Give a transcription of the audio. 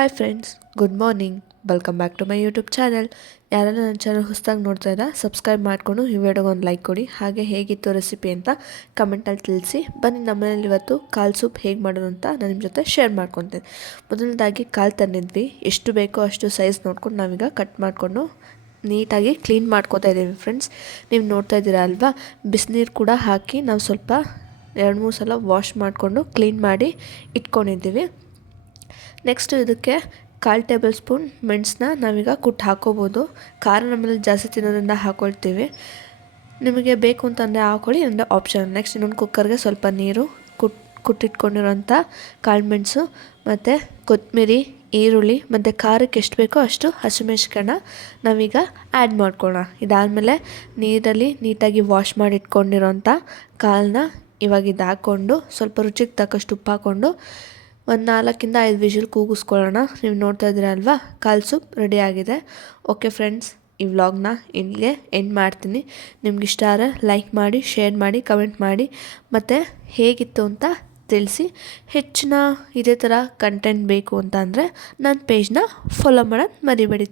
Hi friends, good morning. Welcome back to my YouTube channel. ಯಾರೆಲ್ಲ ನನ್ನ channel ಹೊಸದಾಗಿ ನೋಡ್ತಾ ಇದ್ದ ಸಬ್ಸ್ಕ್ರೈಬ್ ಮಾಡಿಕೊಂಡು ಈ ವಿಡಿಯೋಗೆ ಒಂದು ಲೈಕ್ ಕೊಡಿ. ಹಾಗೆ ಹೇಗಿತ್ತು ರೆಸಿಪಿ ಅಂತ ಕಮೆಂಟಲ್ಲಿ ತಿಳಿಸಿ. ಬನ್ನಿ, ನಮ್ಮನೇಲಿ ಇವತ್ತು ಕಾಲು ಸೂಪ್ ಹೇಗೆ ಮಾಡೋದು ಅಂತ ನಾನು ನಿಮ್ಮ ಜೊತೆ ಶೇರ್ ಮಾಡ್ಕೊತೀನಿ. ಮೊದಲನೇದಾಗಿ ಕಾಲು ತಂದಿದ್ವಿ. ಎಷ್ಟು ಬೇಕೋ ಅಷ್ಟು ಸೈಜ್ ನೋಡ್ಕೊಂಡು ನಾವೀಗ ಕಟ್ ಮಾಡಿಕೊಂಡು ನೀಟಾಗಿ ಕ್ಲೀನ್ ಮಾಡ್ಕೊತಾ ಇದ್ದೀವಿ ಫ್ರೆಂಡ್ಸ್. ನೀವು ನೋಡ್ತಾ ಇದ್ದೀರಾ ಅಲ್ವಾ, ಬಿಸಿನೀರು ಕೂಡ ಹಾಕಿ ನಾವು ಸ್ವಲ್ಪ 2-3 ಸಲ ವಾಶ್ ಮಾಡಿಕೊಂಡು ಕ್ಲೀನ್ ಮಾಡಿ ಇಟ್ಕೊಂಡಿದ್ದೀವಿ. ನೆಕ್ಸ್ಟು ಇದಕ್ಕೆ 1/4 ಟೇಬಲ್ ಸ್ಪೂನ್ ಮೆಣಸನ್ನ ನಾವೀಗ ಕುಟ್ಟು ಹಾಕೋಬೋದು. ಖಾರ ನಮ್ಮಲ್ಲಿ ಜಾಸ್ತಿ ತಿನ್ನೋದ್ರಿಂದ ಹಾಕ್ಕೊಳ್ತೀವಿ. ನಿಮಗೆ ಬೇಕು ಅಂತಂದರೆ ಹಾಕ್ಕೊಳ್ಳಿ, ಅಂದರೆ ಆಪ್ಷನ್. ನೆಕ್ಸ್ಟ್ ಇನ್ನೊಂದು ಕುಕ್ಕರ್ಗೆ ಸ್ವಲ್ಪ ನೀರು, ಕುಟ್ಟಿಟ್ಕೊಂಡಿರೋಂಥ ಕಾಳು ಮೆಣಸು ಮತ್ತು ಕೊತ್ತಂಬರಿ, ಈರುಳ್ಳಿ ಮತ್ತು ಖಾರಕ್ಕೆ ಎಷ್ಟು ಬೇಕೋ ಅಷ್ಟು ಹಸಿಮೆಣ್ಸಿಕಾಯನ್ನ ನಾವೀಗ ಆ್ಯಡ್ ಮಾಡ್ಕೊಳ್ಳೋಣ. ಇದಾದಮೇಲೆ ನೀರಲ್ಲಿ ನೀಟಾಗಿ ವಾಶ್ ಮಾಡಿ ಇಟ್ಕೊಂಡಿರೋಂಥ ಕಾಳನ್ನ ಇವಾಗ ಇದು ಹಾಕ್ಕೊಂಡು ಸ್ವಲ್ಪ ರುಚಿಗೆ ತಕ್ಕಷ್ಟು ಉಪ್ಪು ಹಾಕ್ಕೊಂಡು ಒಂದು 4-5 ವಿಷಲ್ ಕೂಗಿಸ್ಕೊಳ್ಳೋಣ. ನೀವು ನೋಡ್ತಾ ಇದ್ದೀರಾ ಅಲ್ವಾ, ಕಾಲು ಸೂಪ್ ರೆಡಿ ಆಗಿದೆ. ಓಕೆ ಫ್ರೆಂಡ್ಸ್, ಈ ವ್ಲಾಗ್ನ ಇಲ್ಲಿಗೆ ಎಂಡ್ ಮಾಡ್ತೀನಿ. ನಿಮ್ಗೆ ಇಷ್ಟ ಆದರೆ ಲೈಕ್ ಮಾಡಿ, ಶೇರ್ ಮಾಡಿ, ಕಮೆಂಟ್ ಮಾಡಿ, ಮತ್ತು ಹೇಗಿತ್ತು ಅಂತ ತಿಳಿಸಿ. ಹೆಚ್ಚಿನ ಇದೇ ಥರ ಕಂಟೆಂಟ್ ಬೇಕು ಅಂತ ಅಂದರೆ ನನ್ನ ಪೇಜ್ನ ಫಾಲೋ ಮಾಡೋದು ಮರಿಬೇಡಿ.